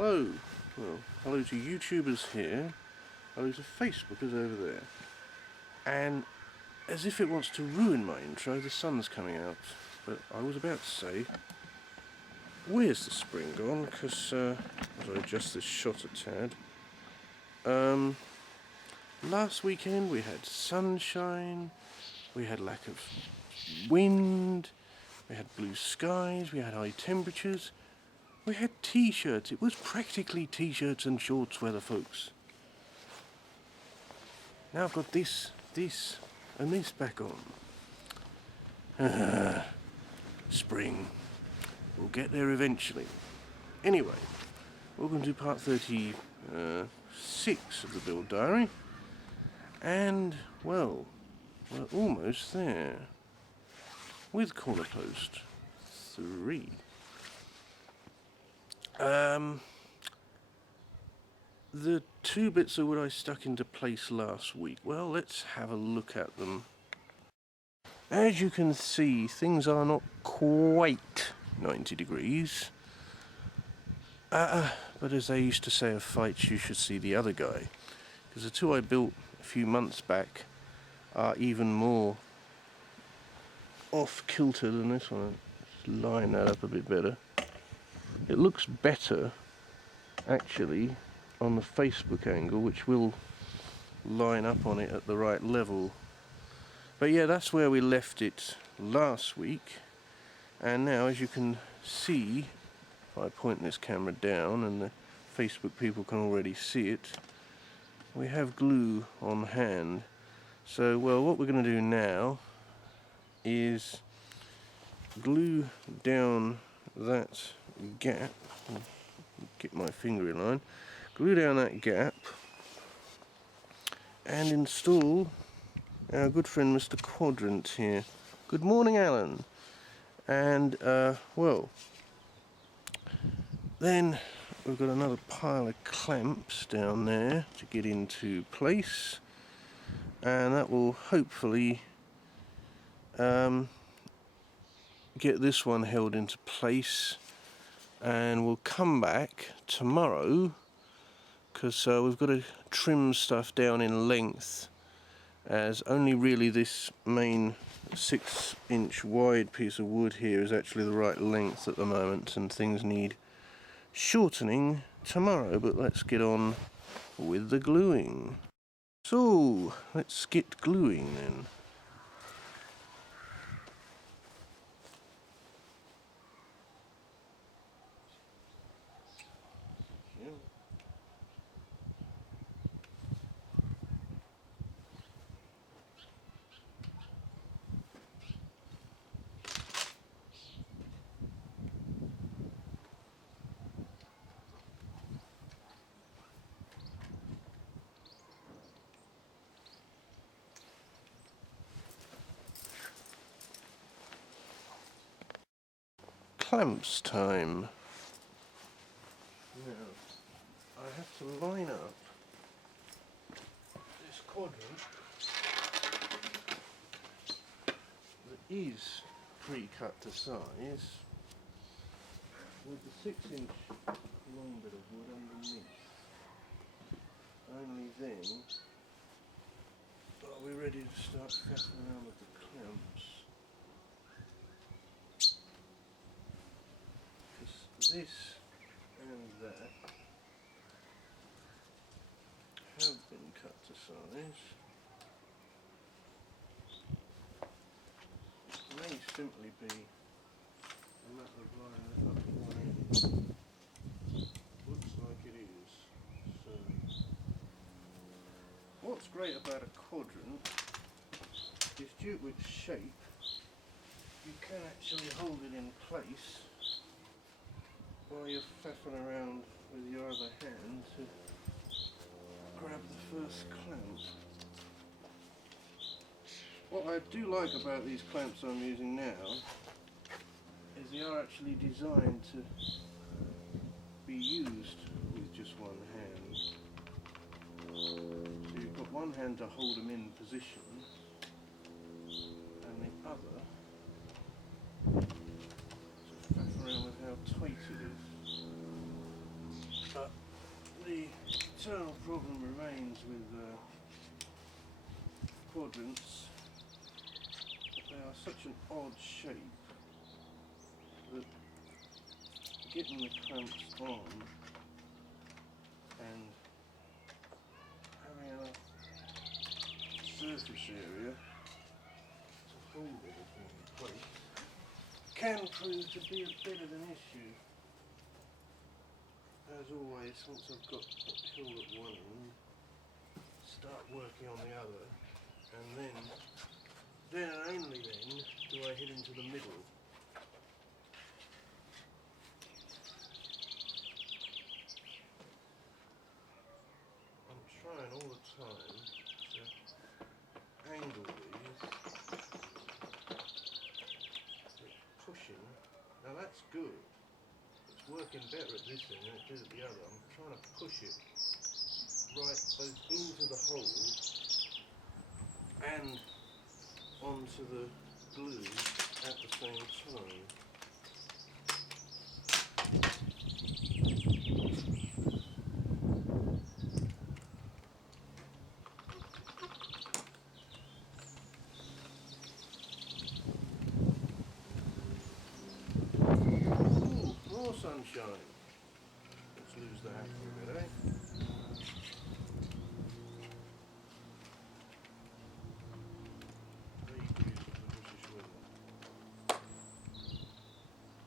Hello. Well, hello to YouTubers here. Hello to Facebookers over there. And as if it wants to ruin my intro, the sun's coming out. But I was about to say, where's the spring gone? Because as I adjust this shot a tad, last weekend we had sunshine, we had lack of wind, we had blue skies, we had high temperatures, we had t-shirts. It was practically t-shirts and shorts weather, folks. Now I've got this, and this back on. Spring. We'll get there eventually. Anyway, welcome to part 36 of the Build Diary. And, well, we're almost there. With corner post 3. The two bits of wood I stuck into place last week, well, let's have a look at them. As you can see, things are not quite 90 degrees. But as they used to say of fights, you should see the other guy. Because the two I built a few months back are even more off-kilter than this one. Let's line that up a bit better. It looks better, actually, on the Facebook angle, which will line up on it at the right level. But yeah, that's where we left it last week. And now, as you can see, if I point this camera down, and the Facebook people can already see it, we have glue on hand. So, well, what we're going to do now is glue down that gap. Get my finger in line. Glue down that gap and install our good friend Mr. Quadrant here. Good morning, Alan. And well, then we've got another pile of clamps down there to get into place, and that will hopefully get this one held into place. And we'll come back tomorrow, because we've got to trim stuff down in length, as only really this main 6-inch wide piece of wood here is actually the right length at the moment, and things need shortening tomorrow. But let's get on with the gluing. So let's get gluing then. Clamps time. Now, I have to line up this quadrant that is pre-cut to size with the 6-inch long bit of wood underneath. Only then are we ready to start faffing around with the clamps. This and that have been cut to size. It may simply be a matter of lining it up in one end. Looks like it is. So, what's great about a quadrant is, due to its shape, you can actually hold it in place while you're faffing around with your other hand to grab the first clamp. What I do like about these clamps I'm using now is they are actually designed to be used with just one hand. So you've got one hand to hold them in position, and the other to faff around with how tight it is. eternal problem remains with quadrants. They are such an odd shape that getting the clamps on and having enough surface area to hold everything in place can prove to be a bit of an issue. As always, once I've got it held at one end, start working on the other, and then and only then do I head into the middle. I'm trying all the time to angle these, pushing. Now that's good. It's working better at this end than it did at the other. I'm trying to push it right both into the hole and onto the glue at the same time. Ooh, more sunshine. Let's lose the hat for a bit, eh?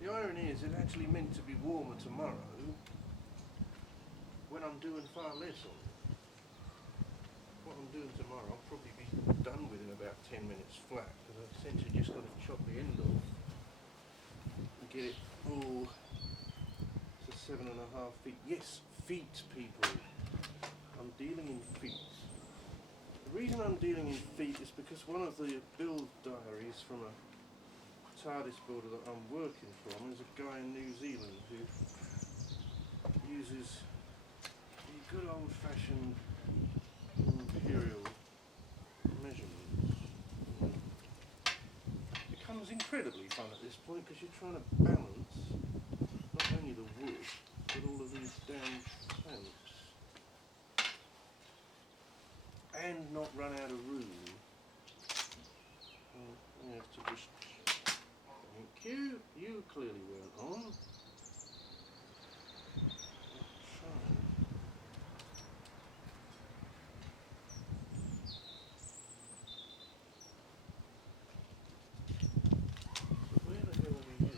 The irony is, it's actually meant to be warmer tomorrow when I'm doing far less on it. What I'm doing tomorrow, I'll probably be done with in about 10 minutes flat, because I've essentially just got to chop the end off and get it all to 7.5 feet. Yes, feet, people. I'm dealing in feet. The reason I'm dealing in feet is because one of the build diaries from a TARDIS builder that I'm working from is a guy in New Zealand who uses the good old-fashioned imperial measurements. It becomes incredibly fun at this point because you're trying to balance not only the wood but all of these damn clamps and not run out of room. You have to just... Thank you. You clearly weren't on. Where the hell are you?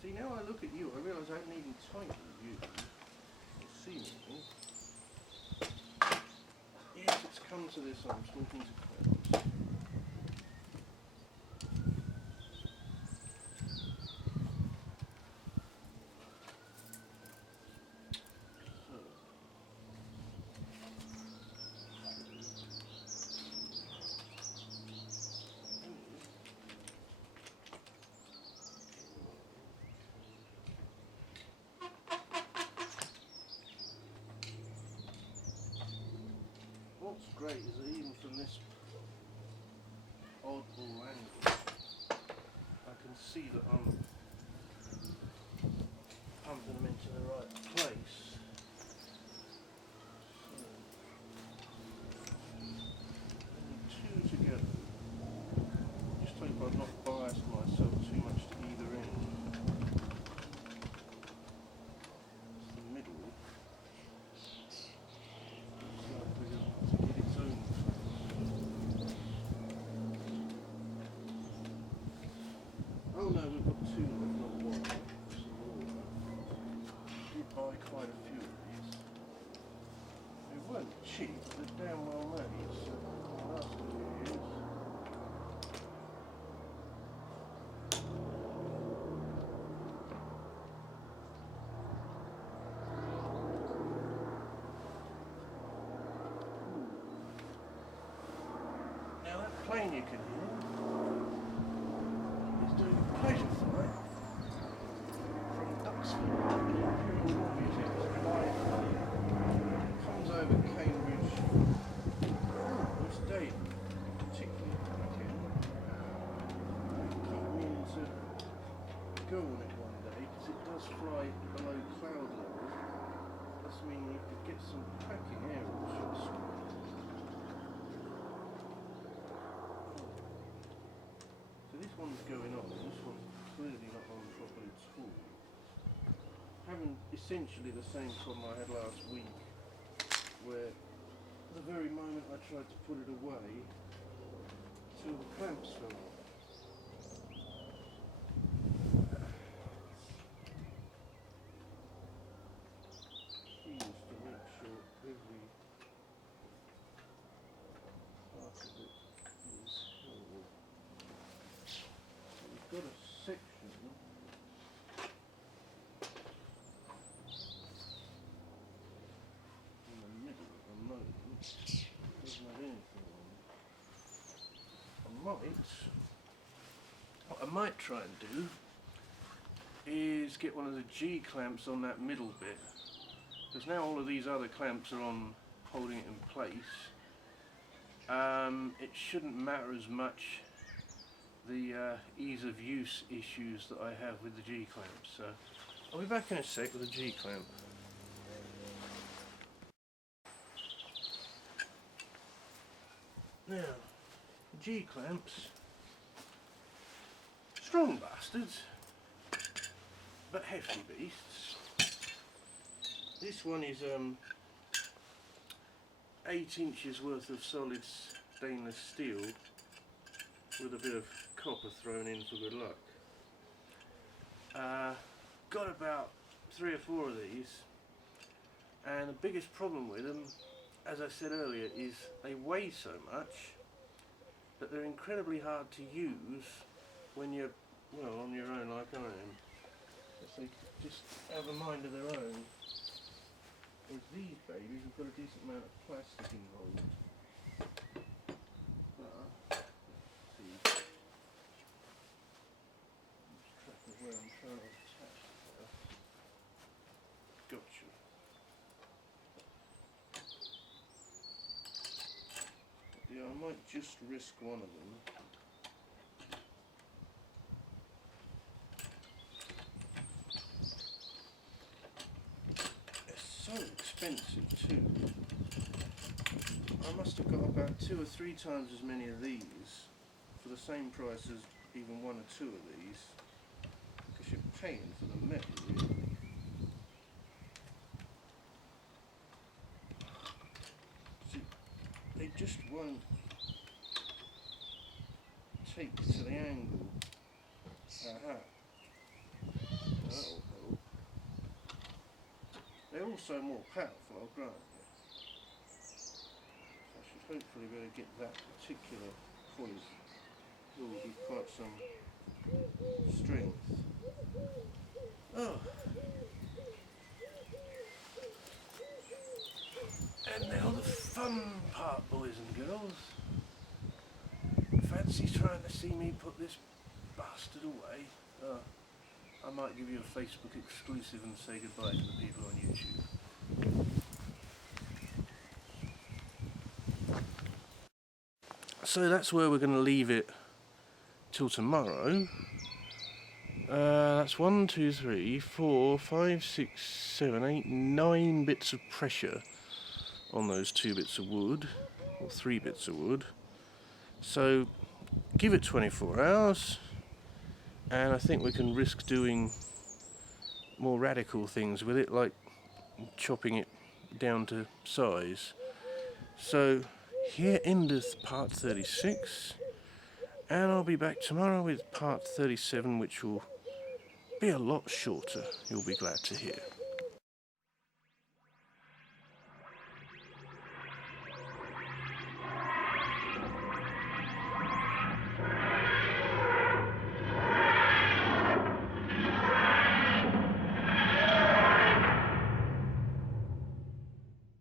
See, now I look at you, I realise I haven't even tightened you. You see me. Yes, it's come to this. I'm talking to clouds. What's great is that even from this oddball angle, I can see that I'm pumping them into the right place. So, two together. Just hope I've not biased myself too much to either end. It's the middle. Oh no, we've got two left, not one. We did buy quite a few of these. They weren't cheap, but they're damn well made, so they'll last a few years. Now that plane you can hear is doing a pleasure flight from Duxford, the Imperial War Museum. It comes over Cambridge this day, particularly weekend. Keep meaning to go on it one day because it does fly below essentially the same problem I had last week, where the very moment I tried to put it away, two of the clamps fell off. Key is to make sure every part of it is whole. So we've got a section in the middle at the moment. Doesn't have anything on. What I might try and do is get one of the G clamps on that middle bit, because now all of these other clamps are on holding it in place. It shouldn't matter as much the ease of use issues that I have with the G clamps. So I'll be back in a sec with the G clamp. Now, the G clamps, strong bastards, but hefty beasts. This one is 8 inches worth of solid stainless steel with a bit of copper thrown in for good luck. Got about 3 or 4 of these, and the biggest problem with them, as I said earlier, is they weigh so much that they're incredibly hard to use when you're, well, on your own like I am. They just have a mind of their own. With these babies, we've got a decent amount of plastic involved. But, let's see. Lose track of where I'm trying to attach this. Gotcha. Yeah, I might just risk one of them. So expensive too. I must have got about 2 or 3 times as many of these for the same price as even 1 or 2 of these, because you're paying for the metal really. See, they just won't take to the angle. Aha. That'll help. They're also more powerful, I'll grant you. I should hopefully be able to get that particular point. There will be quite some strength. Oh. And now the fun part, boys and girls. Fancy trying to see me put this bastard away? Oh. I might give you a Facebook exclusive and say goodbye to the people on YouTube. So that's where we're going to leave it till tomorrow. That's 1, 2, 3, 4, 5, 6, 7, 8, 9 bits of pressure on those 2 bits of wood, or 3 bits of wood. So give it 24 hours. And I think we can risk doing more radical things with it, like chopping it down to size. So here endeth part 36, and I'll be back tomorrow with part 37, which will be a lot shorter, you'll be glad to hear.